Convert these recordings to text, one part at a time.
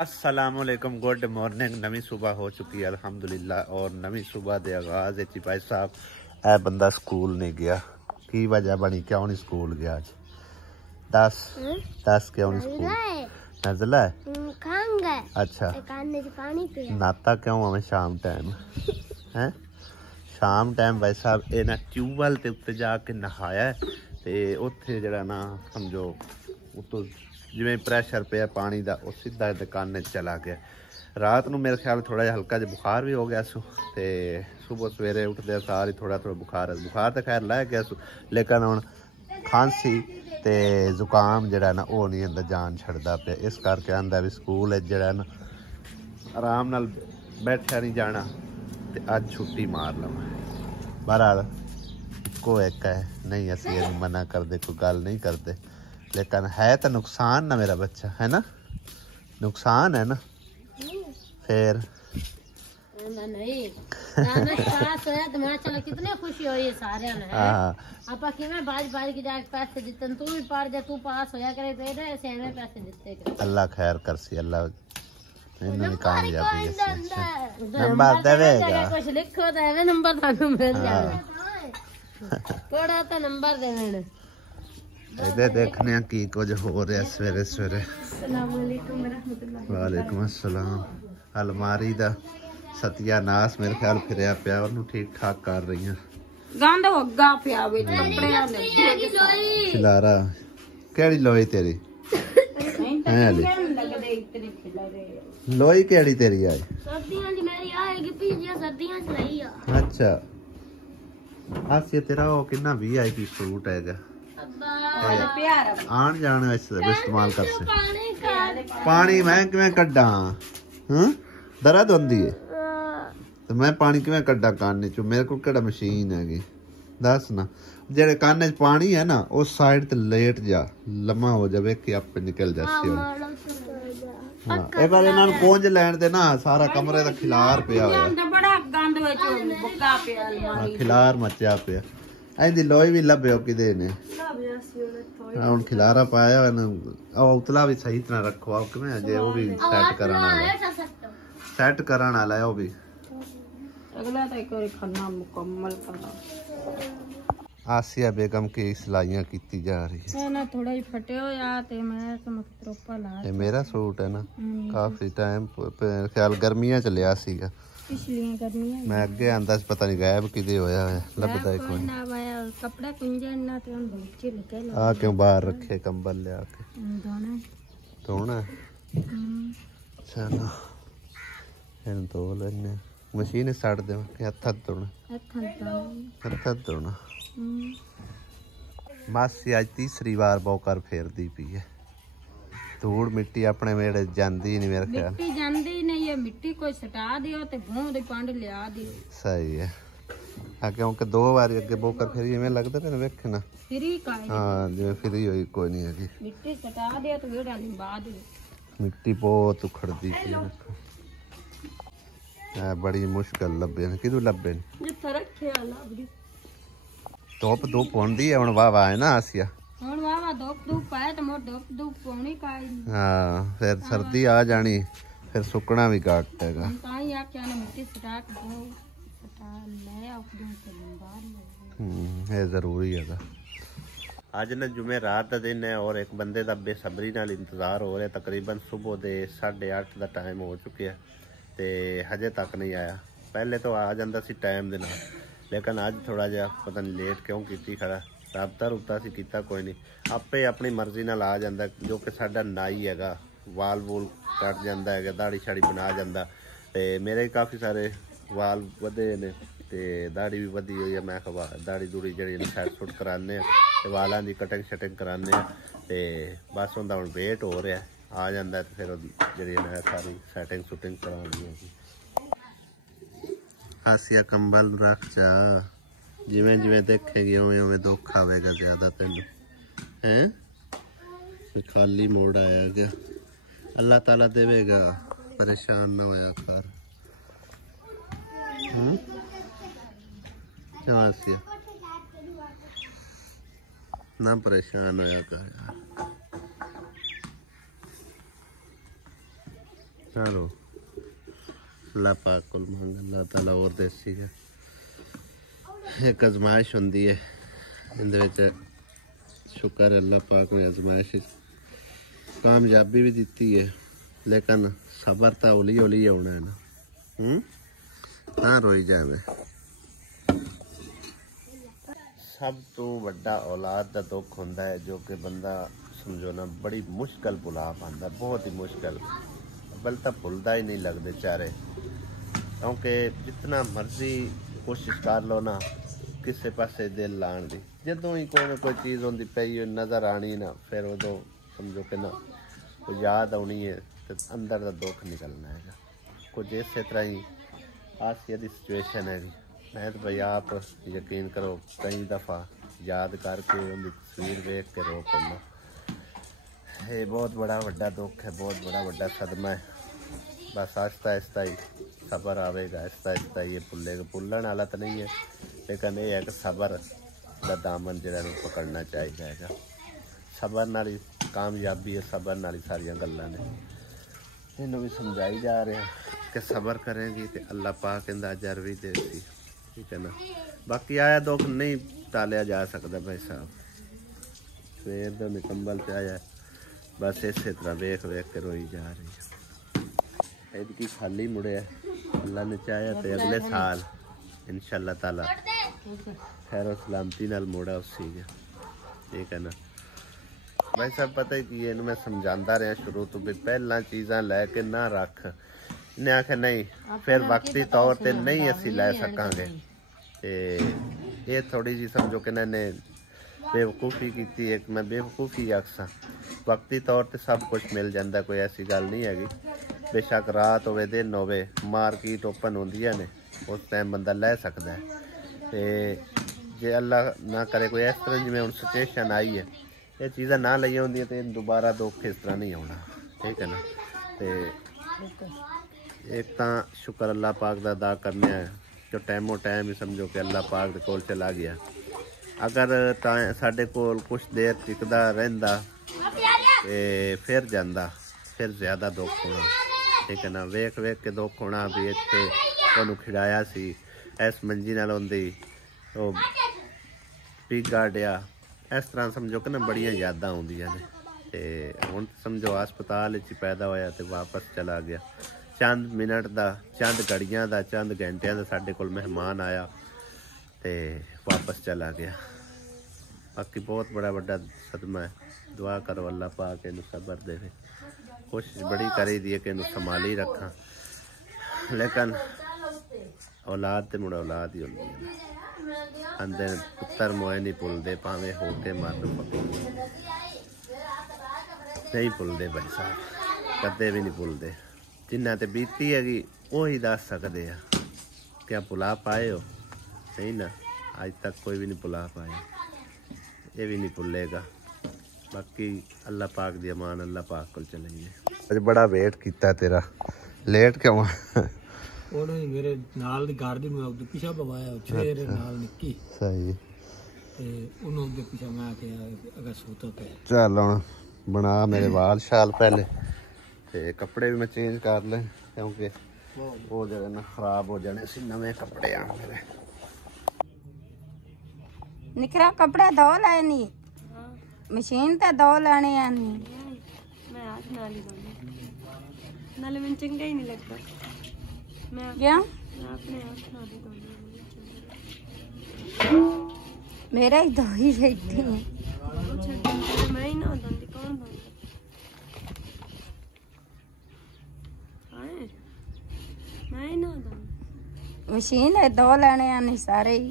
अस्सलामुअलैकुम, good morning. नवी सुबह हो चुकी है अल्हम्दुलिल्लाह। और नवी सुबह के आगाज भाई साहब ए बंदा स्कूल नहीं गया। की वजह बनी, क्यों नहीं स्कूल गया आज? दस क्यों नहीं स्कूल? नजला है? अच्छा, नाता क्यों हमें शाम टाइम है? शाम टाइम भाई साहब ये ना ट्यूबवैल के उत्ते जाके नहाया ते उत्थे जरा ना समझो उतो जिवें प्रैशर पे पानी का वो सीधा दुकान चला गया। रात को मेरे ख्याल थोड़ा जिहा हल्का जिहा बुखार भी हो गया सू ते सुबह सवेरे उठदे सार ही थोड़ा बुखार तो खैर लै गया सू, लेकिन हुण खांसी ते जुकाम जरा ना वो नहीं अंदर जान छड़दा पे। इस करके आंदा भी स्कूल जरा ना आराम नाल बैठा नहीं जाना ते अज छुट्टी मार लवां। बहरहाल को एक है, नहीं असी मना करते, कोई गल नहीं करते, लेकिन है तो नुकसान ना मेरा बच्चा, है ना? नुकसान है ना? फिर नहीं पास होया तो माशाल्लाह कितनी खुशी हुई सारे ने। आपा किवें बाज के जाके पैसे दित्ते, तू भी पढ़ जा, तू पास होया करे तेरे ऐसे एवें पैसे दित्ते कर। अल्लाह खैर करसी, अल्लाह मैनू भी कामयाबी नंबर देवेगा। कुछ लिखो तो एवें नंबर थानू मिल जावे, थोड़ा तो नंबर देवें। इधर देखने की कुछ हो रहा सवेरे सवेरे। वालेकुम अस्सलाम। अलमारी दा सत्यानाश मेरे ख्याल फिरया पिया, ओनू ठीक ठाक कर रही हैं। गंद होगा पिया विच कपड़े ने खिलारा केड़ी लोई तेरी है अली? लोई केड़ी तेरी आई? सर्दियां दी मेरी आएगी पीजिया, सर्दियां च लई आ। अच्छा, आसिया तेरा वो कितना वीआईपी सूट हैगा, आन जाने इस्तेमाल कर से। पानी मैं किवें कड्डा? दर्द होंदी है तो मैं पानी किवें कड्डा काने चो? मेरे को केड़ा मशीन हैगी? दस ना। जेड़े काने च पानी है ना उस साइड ते लेट जा, लम्मा हो जावे कि आपे निकल जासी। हां एक बार इन्हां नूं पोंछ लैण दे ना, सारा कमरे दा खिलार पिया होया, बड़ा गंद विच बुक्का पिया अलमारी, खिलार मचा पिया। इंदी लोई भी लभ्यो किदे ने? हुण खिलारा पाया होया ना, ओ उतला भी सही तरह रखो। आप किवें अजे वो भी सेट करन वाला, सेट करन वाला है वो भी। अगला तो एक बार खाना मुकम्मल करा। आसिया बेगम की सिलाइयां की जा रही है ना, थोड़ा ही फटे हो या ते मैं समझ ला। ये मेरा सूट है ना, काफी टाइम ख्याल गर्मियां च लिया सीगा, पिछलियां गर्मियां मैं अगे आंदा पता नहीं गायब किदे होया है, लभदा ही कोई ना। मैं कपड़ा कुंजन ना ते हम नीचे लेके आ क्यों बाहर रखे कंबल ले आके धोना चलो इन धो लेने। मशीन सड़ दे हथ धोना, हथ धोना। मासी अज तीसरी बार बौकर फेरदी पी है। धूड़ मिट्टी अपने मेड़े जांदी नहीं, मेरे ख्याल मिट्टी जांदी नहीं है। मिट्टी कोई सटा दियो ते भूं दे पंड लिया दियो। सही है। हाँ क्योंकि 2 बार अगे बौकर फेरी में लगता है ना, वेखे ना फ्री का। हाँ जो फ्री हुई कोई नहीं है। मिट्टी सटा दियो तो वेड़ा लिंबा दियो। मिट्टी बहुत उखड़दी थी, बड़ी मुश्किल लभे ने। किदू लभे ने? धुप धुप होंदी है हुण वाह है ना आसिया? हुण वाह धुप है तो मोर धुप होनी काई। हाँ फिर सर्दी आ जानी, फिर सुकना भी घट हैगा। ताई आख्या ने मिट्टी सटा के दो, सटा ले आ उस दिन से लिंबा। ये जरूरी है। अज ना जुमे रात का दिन है और एक बंदे का बेसब्री नाल इंतजार हो रहा। तकरीबन सुबह के 8:30 का टाइम हो चुके हैं ते हजे तक नहीं आया। पहले तो आ जाता सी टाइम दे नाल, लेकिन अज थोड़ा जिहा पता नहीं लेट क्यों की खड़ा। राबता रुबता सी कीता कोई नहीं, आपे अपनी मर्जी नाल आ जाता, जो कि साडा नाई हैगा। वाल वूल कट जाता है, दाड़ी शाड़ी बना जाता ते मेरे काफ़ी सारे वाल वधे ने ते दाड़ी भी वधी हुई है। मैं कहा दाड़ी दूड़ी जी सैट सुट कराने वालों की कटिंग शटिंग कराने ते बस उनका हुण वेट हो रहा है, आ जाता तो फिर जी मैं सारी सैटिंग सुटिंग करानी है। आसिया कंबल रख जा, जिमें जिमें देखेगी उवें उवें दुख आवेगा ज्यादा तेन है। खाली मोड़ आया गया, अल्लाह ताला देवेगा, परेशान ना होया कर। क्यों आसिया ना परेशान होया कर यार। चलो अल्लाह पाक को मंग, अल्लाह ताला और देसी है। एक आजमाइश होंदी है इंदे विच, शुक्र है अल्लाह पाक ने आजमाइश कामयाबी भी दी है, लेकिन सबर तो हौली हौली आना है ना। हाँ रोई जाए। सब तो वड्डा औलाद का दुख होंदा है जो कि बंदा समझो ना बड़ी मुश्किल भुला पाता, बहुत ही मुश्किल। बल तो भुलदा ही नहीं लगते चारे, क्योंकि जितना मर्जी कोशिश कर लो ना किसी पासे दिल लाने की, जदों ही कोई ना कोई चीज़ होंदी पई नज़र आनी ना, फिर उदों समझो कि ना कोई याद आनी है तो अंदर का दुख निकलना है। कुछ इस तरह ही आसिया की सिचुएशन है। मैं तो भाई आप यकीन करो कई दफ़ा याद करके उनकी तस्वीर देख के रो पाना। ये बहुत बड़ा वड्डा दुख है, बहुत बड़ा वड्डा सदमा है। बस आहिस्ता आहिस्ता ही सबर आवेगा, आहिस्ता आहिस्ता ये भुलेगा। भुलन वाला तो नहीं है, लेकिन ये है कि सबर का दामन जिहड़ा पकड़ना चाहिए। सबर नाल ही कामयाबी है, सबर नाल ही सारिया गल्लां ने। इन्हों भी समझाई जा रहे हैं कि सबर करेंगी तो अल्लाह पाक इहदा अजर भी देती, ठीक है ना। बाकी आया दुख नहीं टालिया जा सकता भाई साहब। सवेर तो निकम्बल पे आया, बस इस तरह वेख वेख के रोई जा रही है। इसकी खाली मुड़े अल्लाह ने चाहे तो अगले साल इंशाअल्लाह ताला खैर सलामती नाल मोड़ा उसी, ठीक है ना। भाई साहब पता ही कि मैं समझाता रहा शुरू तो भी पहला चीज़ां लैके ना रख। इन्हें आखे नहीं फिर वक्ती तौर पर नहीं असी लै सकांगे। ये थोड़ी जी समझो कि इन्हें बेवकूफ़ी की। एक मैं बेवकूफ़ी आखसा, वक्ती तौर पर सब कुछ मिल जाता, कोई ऐसी गल नहीं हैगी। बेशक रात होवे दिन होवे, मार्केट ओपन होंदी ने, उस टाइम बंदा लै सकता है। तो जे अल्लाह ना करे कोई इस तरह जिवें हुण सिचुएशन आई है, ये चीज़ां ना लई होंदी तो दोबारा दुख इस तरह नहीं आना, ठीक है ना। तो एक तो शुक्र अल्लाह पाक का अदा करने है जो टाइमो टाइम ही समझो कि अल्लाह पाक दे कोल चला गया। अगर साढ़े कोल कुछ देर टिकदा रहिंदा फिर जांदा, फिर ज़्यादा दुख होना, ठीक है ना। वेख वेख के दुख होना भी इत्थे उहनूं खिड़ाया सी, इस मंजी नाल होंदी वो पीगा डिया, इस तरह समझो कि ना बड़ियां यादां आउंदियां ने। ते हुण समझो हस्पताल ही पैदा होया तो वापस चला गया। चंद मिनट का, चंद घड़ियां का, चंद घंटिया का साढ़े कोल मेहमान आया तो वापस चला गया। बाकी बहुत बड़ा वड्डा सदमा है। दुआ करो अल्लाह पाक इनू सबर दे। कोशिश बड़ी करी दी है कि इनू संभाली रखा, लेकिन औलाद तो मुड़ा औलाद ही होंदी है। आंदे पुत्तर मोए नहीं भुलते, भावें होके मरन पवे नहीं भुलते भाई साहब, कदे भी नहीं भुलते। जिन्ना ते बीती हैगी वही दस सकते हैं। क्या भुला पाए हो? नहीं ना, आज तक कोई भी नहीं भुला पाया, ये भी नहीं भुलेगा। बाकी अल्लाह पाक दी अमान अल्लाह पाक को चलेंगे। अज बड़ा वेट किया तेरा, लेट क्यों? मेरे नाल दी गार्डी में उधर पीछा बवाया छेरे नाल निक्की सही ते उन्हों उधर पीछा मैं आके अगर सोता पे चल हुण बना मेरे वाल शाल पहले ते कपड़े भी मैं चेंज कर ले, क्योंकि वो जगह ना खराब हो जाने सी। नवे कपड़े आ मेरे निकरा कपड़े धो लेनी, मशीन ते धो लेने आनी। मैं हाथ नाल ही धोनी, नाले में चंगा ही नहीं लगता। मैं क्या अपने हाथ नाल ही धोनी। मेरा ही धो ही रहती हूँ। मैं ही ना धोती, कौन धोता? मैं ही ना धोती, मशीन है धो लेने आनी सारे ही।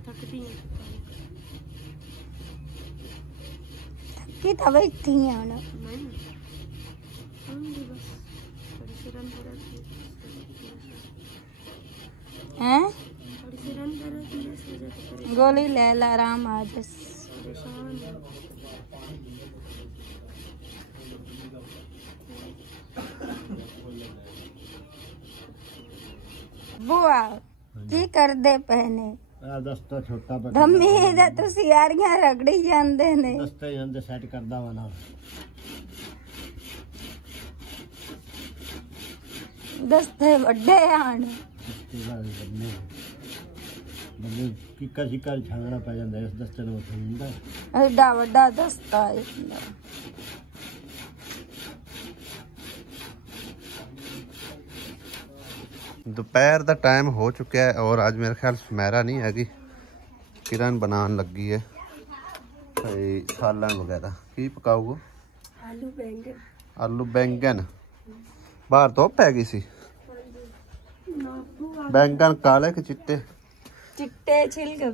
थकती है थकी तो बैठी हैं हुण। हैं गोली ले ला, आराम आ बस। बुआ की कर दे पहने दस्ता छोटा धम्मी दा तुसी यारियां रगड़ी जांदे ने। दस्ते जंदे सेट करदा वा ना दस्ते वड्डे आण ਬੰਦੇ ਕਿੱਕਾ ਸ਼ਿੱਕਾ ਛਾਂਗਣਾ ਪੈ ਜਾਂਦਾ ਇਸ ਦਸਤੇ ਨੂੰ ਉੱਥੇ ਹੁੰਦਾ एडा वड्डा दस्ता है दोपहर का टाइम हो चुका है और आज मेरे ख्याल सुमेरा नहीं हैगी, किरण बनाने लगी है सालन वगैरह। की पकाओगे? आलू बैंगन। बाहर धुप हैगी सी? बैंगन काले के चिट्टे? चिट्टे छिलके।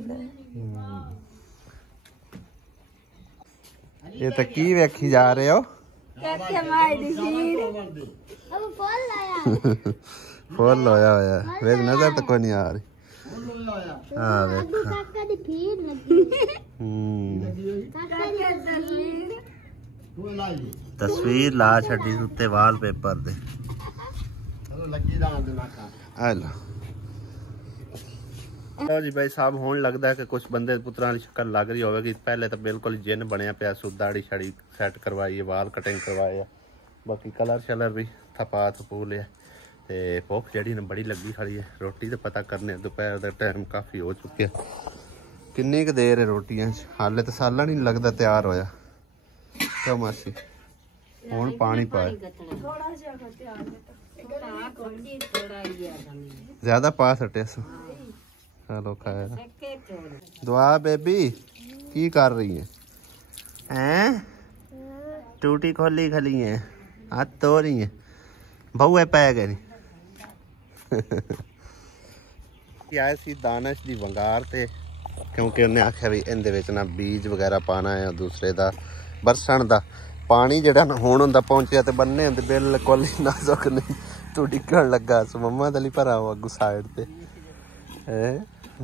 ये तो की वेखी जा रहे हो? फुल होया होया वेख, नजर तो कोई नहीं आ रही। हाँ तस्वीर ला छड़ी उत्ते वालपेपर दे। लो जी भाई साहब, हुण लगता है कि कुछ बंदे पुत्रां दी शक्ल लग रही होगी। पहले तो बिल्कुल जिन बनया पिया, दाड़ी शाड़ी सैट करवाई है, वाल कटिंग करवाए, बाकी कलर शलर भी थपा थपू लिया। ते भुख जी ने बड़ी लगी खड़ी है। रोटी तो पता करने दोपहर का टाइम काफ़ी हो चुके है। किन्नी क देर है रोटियां? हाले तो सालन ही नहीं लगता तैयार होया। क्यों मासी? हुण पानी पाए ज्यादा पा सटे। चलो खाया। दुआ बेबी की कर रही है? हैं टूटी खोली खली है, हाथ धो रही है, बहुए पै गए नहीं। आए सी दानश दी वंगार ते, क्योंकि उन्हें आख्या भी इहदे विच ना बीज वगैरह पाना है, दूसरे दा बरसण दा पानी जेड़ा ना हुण हुंदा पहुंचिया ते बन्ने हुंदे बिल्कुल नाजुक नहीं। तू डिग्गण लगा सो मम्मा दली भरा हो अगू साइड ते।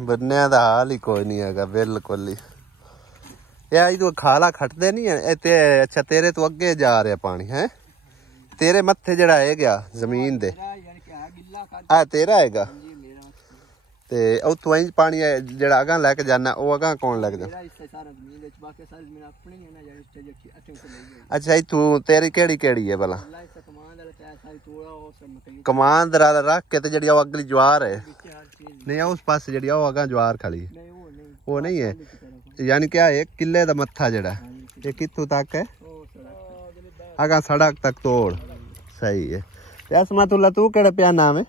बन्ने दा हाल ही कोई नहीं है बिल्कुल ही। यार तू खाला खटदे नहीं है ते? अच्छा तेरे तो अगे जा रहा पानी है? तेरे मत्थे जड़ा है गया जमीन दे आ तेरा हैगा ते उतों इंज पानी जड़ा अगां लेके जाना ओ अगां कौन लग जा? अच्छा तू तेरी केड़ी केड़ी है भला? कमांदरा रख के ते जड़ी अगली ज्वार है नहीं उस पास जड़ी अगां ज्वार खड़ी है वो नहीं है? यानी क्या एक किले दा मत्था जड़ा ये कित्थों तक है? अगा सड़क तक तोड़। सही है। असमातुल्ला तू केड़े पिया नाम है?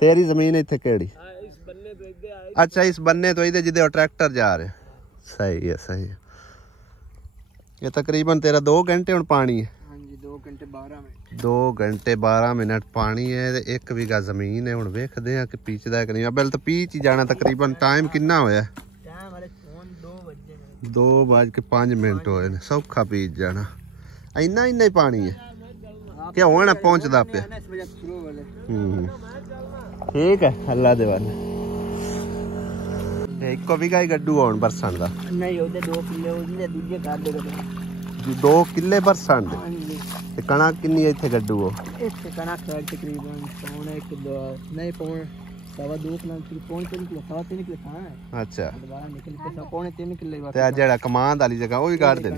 तेरी जमीन इत्थे केड़ी? अच्छा इस बन्ने तो इधर जिदे ट्रैक्टर जा रहे। सही है सही है। ये तकरीबन तेरा 2 घंटे हुण पानी है? 2 घंटे 12 मिनट पानी है। एक बीघा जमीन है। हुण वेखदे आ कि पीचदा है कि नहीं। अबल तो पीच ही जाना। तकरीबन टाइम कितना होया? 2:05 होए। सौखा पीच जाना। इन्ना इन्ना ही पानी है क्या होना पहुंचदा पे? ठीक है अल्लाह दे वाले। इको भी गाय गड्डू होन बरसण दा नहीं? ओदे 2 किले ओदे दूजे कर दे 2 किले बरसण दे। ते कणक किन्नी इत्थे गड्डू हो? इत्थे कणक तकरीबन पौने 1 2 नहीं पौने 2.5 किलो पौने 3 किलो 3 किलो खाना है। अच्छा दोबारा निकल के पौने 3 किलो बात। ते जेड़ा कमांद वाली जगह ओ भी काट दे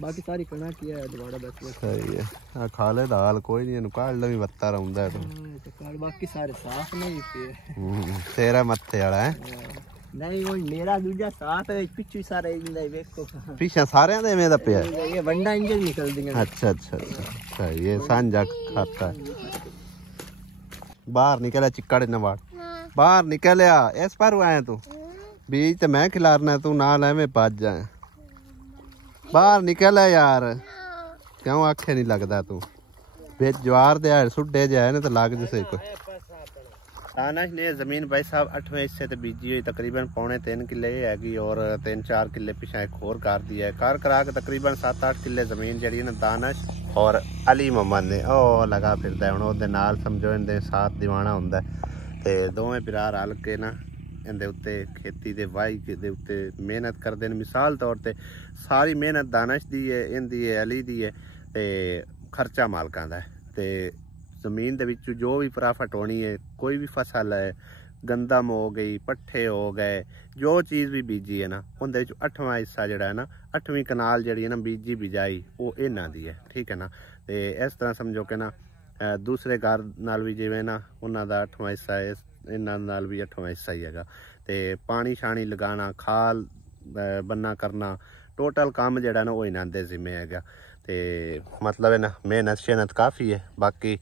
बाकी सारी कणक की है दोबारा बस। सही है। आ खाले दाल कोई नहीं काट लवी बत्ता रहुंदा है तो बाकी सारे साफ नहीं पे। तेरा मत्थे वाला है नहीं वो मेरा दूजा साफ है पिछू सारा इंदा देखो पीछे सारे दे में दा पे ये वंडा इंजन निकल दी। अच्छा अच्छा अच्छा सही है। सांझा खाता है। बाहर निकला चिक्कड़ नवाड़ बाहर निकलिया इस पर आया तू बीज तो मैं खिलारना तू ना एवं भज जाए बाहर निकल यार। क्यों आखे नहीं लगता तू बिच ज्वार दे सुडे जाए ना तो लग जैसे कोई। दानश ने जमीन भाई साहब 8वें हिस्से ते बीजी हुई तकरीबन पौने 3 किले हैगी और 3-4 किले पिछा एक होर कर दिया है। कार करा के तकरीबन 7-8 किले जमीन जी ना दानश और अली मोहम्मद ने ओ लगा फिरदा है। हुण ओहदे नाल समझो इहदे साथ दीवाना हुंदा ते दोवें भरा रल के ना इहदे उत्ते खेती दे वाही दे उत्ते मेहनत करदे ने। मिसाल तौर ते सारी मेहनत दानश दी है, इहदी है, अली दी है ते खर्चा मालकां दा है। ते जमीन दे विच जो भी प्रॉफिट होनी है कोई भी फसल है गंदम हो गई पट्ठे हो गए जो चीज़ भी बीजी है ना उनदे विच 8वां हिस्सा जिहड़ा है ना 8वीं कनाल जिहड़ी है ना बीजी बिजाई वो इन्हां दी है। ठीक है ना। ते इस तरह समझो कि ना ਦੂਸਰੇ ਘਰ ਨਾਲ ਵੀ ਜਿਵੇਂ ਨਾ ਉਹਨਾਂ ਦਾ 8ਵਾਂ ਹਿੱਸਾ ਹੈ, ਇਹਨਾਂ ਨਾਲ ਵੀ 8ਵਾਂ ਹਿੱਸਾ ਹੀ ਹੈਗਾ। ਤੇ ਪਾਣੀ ਛਾਣੀ ਲਗਾਉਣਾ, ਖਾਲ ਬੰਨਾ ਕਰਨਾ, ਟੋਟਲ ਕੰਮ ਜਿਹੜਾ ਨਾ ਉਹ ਇਹਨਾਂ ਦੇ ਜ਼ਿੰਮੇ ਹੈਗਾ। ਤੇ ਮਤਲਬ ਹੈ ਨਾ ਮਿਹਨਤ ਸ਼ਿਹਨਤ ਕਾਫੀ ਹੈ। ਬਾਕੀ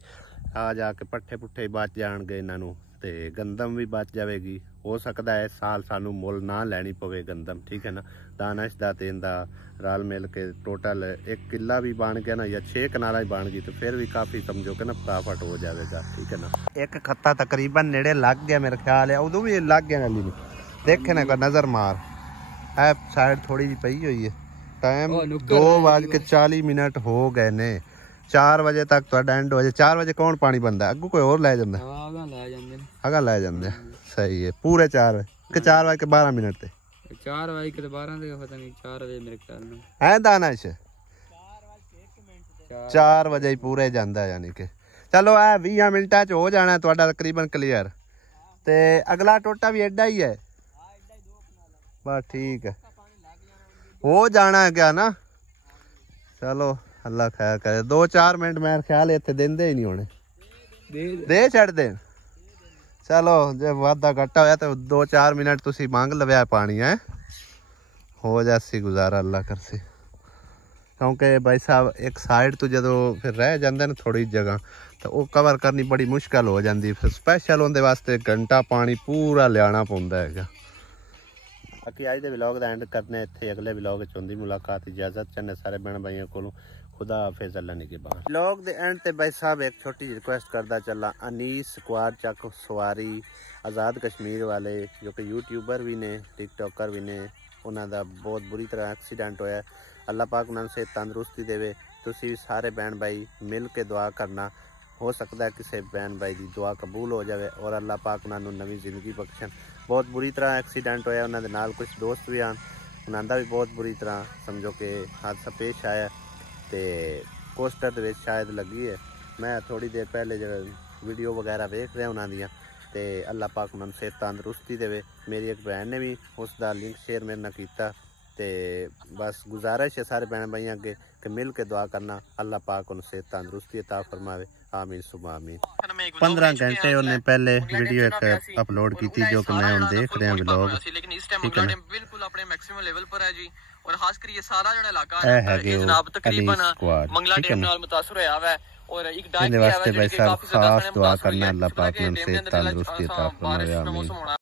ਆ ਜਾ ਕੇ ਪੱਠੇ ਪੁੱਠੇ ਬਚ ਜਾਣਗੇ ਇਹਨਾਂ ਨੂੰ, ਤੇ ਗੰਦਮ ਵੀ ਬਚ ਜਾਵੇਗੀ। ਹੋ ਸਕਦਾ ਹੈ ਇਸ ਸਾਲ ਸਾਨੂੰ ਮੁੱਲ ਨਾ ਲੈਣੀ ਪਵੇ ਗੰਦਮ, ਠੀਕ ਹੈ ਨਾ। ਦਾਨਸ਼ ਦਾ ਤੇ ਇਹਦਾ ਰਲ ਮਿਲ ਕੇ ਟੋਟਲ 1 ਕਿੱਲਾ ਵੀ ਬਣ ਗਿਆ ਨਾ, ਜਾਂ 6 ਕਨਾਲਾਂ ਹੀ ਬਣ ਗਈ, ਤੇ ਫਿਰ ਵੀ ਕਾਫੀ ਸਮਝੋ ਕਿ ਨਾ ਪ੍ਰੋਫਿਟ ਹੋ ਜਾਵੇਗਾ, ਠੀਕ ਹੈ ਨਾ। ਇੱਕ ਖੱਤਾ ਤਕਰੀਬਨ ਨੇੜੇ ਲੱਗ ਗਿਆ ਮੇਰੇ ਖਿਆਲ ਹੈ, ਉਦੋਂ ਵੀ ਲੱਗ ਗਿਆ ਨਾਲੀ ਨੂੰ। ਦੇਖੇ ਨਾ ਨਜ਼ਰ ਮਾਰ, ਇਹ ਸਾਈਡ ਥੋੜੀ ਜਿਹੀ ਪਈ ਹੋਈ ਹੈ। ਟਾਈਮ 2:40 ਹੋ ਗਏ ਨੇ। 4 ਵਜੇ ਤੱਕ ਤੁਹਾਡਾ ਐਂਡ ਹੋ ਜਾਏ। 4 ਵਜੇ ਕੌਣ ਪਾਣੀ ਬੰਦਾ? ਅੱਗੂ ਕੋਈ ਹੋਰ ਲੈ ਜਾਂਦਾ? ਅਗਾ ਲੈ ਜਾਂਦੇ। ਸਹੀ ਹੈ, ਪੂਰੇ 4 ਕਿ 4:12 ਤੇ 4:12 ਦੇ ਪਤਾ ਨਹੀਂ 4 ਵਜੇ ਮੇਰੇ ਖਿਆਲ ਨਾਲ ਹੈ ਦਾਨਸ਼। 4 ਵਜੇ ਹੀ ਪੂਰੇ ਜਾਂਦਾ, ਯਾਨੀ ਕਿ ਚਲੋ ਇਹ 20 ਮਿੰਟਾਂ ਚ ਹੋ ਜਾਣਾ ਤੁਹਾਡਾ ਤਕਰੀਬਨ ਕਲੀਅਰ। ਤੇ ਅਗਲਾ ਟੋਟਾ ਵੀ ਐਡਾ ਹੀ ਹੈ ਬਸ, ਠੀਕ ਹੈ, ਹੋ ਜਾਣਾ ਹੈ ਕਿਆ ਨਾ। ਚਲੋ ਅੱਲਾ ਖੈਰ ਕਰੇ। 2-4 ਮਿੰਟ ਮੇਰੇ ਖਿਆਲ ਇੱਥੇ ਦਿੰਦੇ ਹੀ ਨਹੀਂ ਹੋਣੇ, ਦੇ ਛੱਡ ਦੇ। ਚਲੋ ਜੇ ਵਾਧਾ ਘਟਾ ਹੋਇਆ ਤਾਂ 2-4 ਮਿੰਟ ਤੁਸੀਂ ਮੰਗ ਲਵਿਆ ਪਾਣੀ ਹੈ, ਹੋ ਜਾਸੀ ਗੁਜ਼ਾਰਾ ਅੱਲਾ ਕਰਸੀ। ਕਿਉਂਕਿ ਭਾਈ ਸਾਹਿਬ ਇੱਕ ਸਾਈਡ ਤੋਂ ਜਦੋਂ ਫਿਰ ਰਹਿ ਜਾਂਦੇ ਨੇ ਥੋੜੀ ਜਗ੍ਹਾ, ਤਾਂ ਉਹ ਕਵਰ ਕਰਨੀ ਬੜੀ ਮੁਸ਼ਕਿਲ ਹੋ ਜਾਂਦੀ। ਫਿਰ ਸਪੈਸ਼ਲ ਉਹਦੇ ਵਾਸਤੇ ਘੰਟਾ ਪਾਣੀ ਪੂਰਾ ਲਿਆਣਾ ਪੈਂਦਾ ਹੈਗਾ। ਬਾਕੀ ਅੱਜ ਦੇ ਵਲੌਗ ਦਾ ਐਂਡ ਕਰਨੇ ਇੱਥੇ। ਅਗਲੇ ਵਲੌਗ ਚ ਹੁੰਦੀ ਮੁਲਾਕਾਤ। ਇਜਾਜ਼ਤ ਚਾਹੁੰਦੇ ਸਾਰੇ ਭੈਣ ਭਾਈਆਂ ਕੋਲੋਂ। खुदा हाफिज, अल्लाह ने के बाद। व्लॉग दे एंड ते भाई साहब एक छोटी जी रिक्वेस्ट करदा चला। अनीस स्क्वाड चक सवारी आज़ाद कश्मीर वाले जो कि यूट्यूबर भी ने, टिकटॉकर भी ने, उन्होंने बहुत बुरी तरह एक्सीडेंट होया। अल्लाह पाक उन्होंने से तंदुरुस्ती देवे। तुसी सारे बहन भाई मिल के दुआ करना। हो सकता है किसी बहन भाई की दुआ कबूल हो जाए और अल्लाह पाक उन्होंने नवी जिंदगी बख्शण। बहुत बुरी तरह एक्सीडेंट होया, उन्होंने नाल कुछ दोस्त भी आन, उन्होंने भी बहुत बुरी तरह समझो कि हादसा पेश आया। ਤੇ ਪੋਸਟਰ ਦੇ ਵਿੱਚ ਸ਼ਾਇਦ ਲੱਗੀ ਹੈ। ਮੈਂ ਥੋੜੀ ਦੇਰ ਪਹਿਲੇ ਜਿਹੜਾ ਵੀਡੀਓ ਵਗੈਰਾ ਵੇਖ ਰਿਹਾ ਉਹਨਾਂ ਦੀਆਂ, ਤੇ ਅੱਲਾਹ ਪਾਕ ਉਹਨਾਂ ਨੂੰ ਸਿਹਤ ਤੰਦਰੁਸਤੀ ਦੇਵੇ। ਮੇਰੀ ਇੱਕ ਭੈਣ ਨੇ ਵੀ ਉਸ ਦਾ ਲਿੰਕ ਸ਼ੇਅਰ ਮੇਰੇ ਨਾਲ ਕੀਤਾ। ਤੇ ਬਸ ਗੁਜ਼ਾਰਿਸ਼ ਹੈ ਸਾਰੇ ਭੈਣ ਭਾਈਆਂ ਅੱਗੇ ਕਿ ਮਿਲ ਕੇ ਦੁਆ ਕਰਨਾ, ਅੱਲਾਹ ਪਾਕ ਉਹਨੂੰ ਸਿਹਤ ਤੰਦਰੁਸਤੀ अता फरमावे। आमीन सुबह आमीन। 15 घंटे ਉਹਨੇ ਪਹਿਲੇ ਵੀਡੀਓ ਇੱਕ ਅਪਲੋਡ ਕੀਤੀ ਜੋ ਕਿ ਮੈਂ ਹੁਣ ਦੇਖ ਰਿਹਾ ਵਲੌਗ, ਠੀਕ ਹੈ ਨਾ। ਬਿਲਕੁਲ ਆਪਣੇ ਮੈਕਸਿਮਮ ਲੈਵਲ ਪਰ ਹੈ ਜੀ। ਔਰ ਖਾਸ ਕਰ ਇਹ ਸਾਰਾ ਜਿਹੜਾ ਇਲਾਕਾ ਹੈ ਇਹ ਜਨਾਬ ਤਕਰੀਬਨ ਮੰਗਲਾ ਡੈਮ ਨਾਲ ਮੁਤਾਸਰ ਹੋਇਆ ਵਾ। ਔਰ ਇੱਕ ਡਾਇਕ ਵੀ ਹੈ ਜਿਹੜੀ ਕਾਫੀ ਜ਼ਿਆਦਾ ਖਾਸ ਦੁਆ ਕਰਨਾ, ਅੱਲਾਹ ਪਾਕ ਨੂੰ ਸਿਹਤ ਤੰਦਰੁਸਤੀ अता फरमावे। आमीन।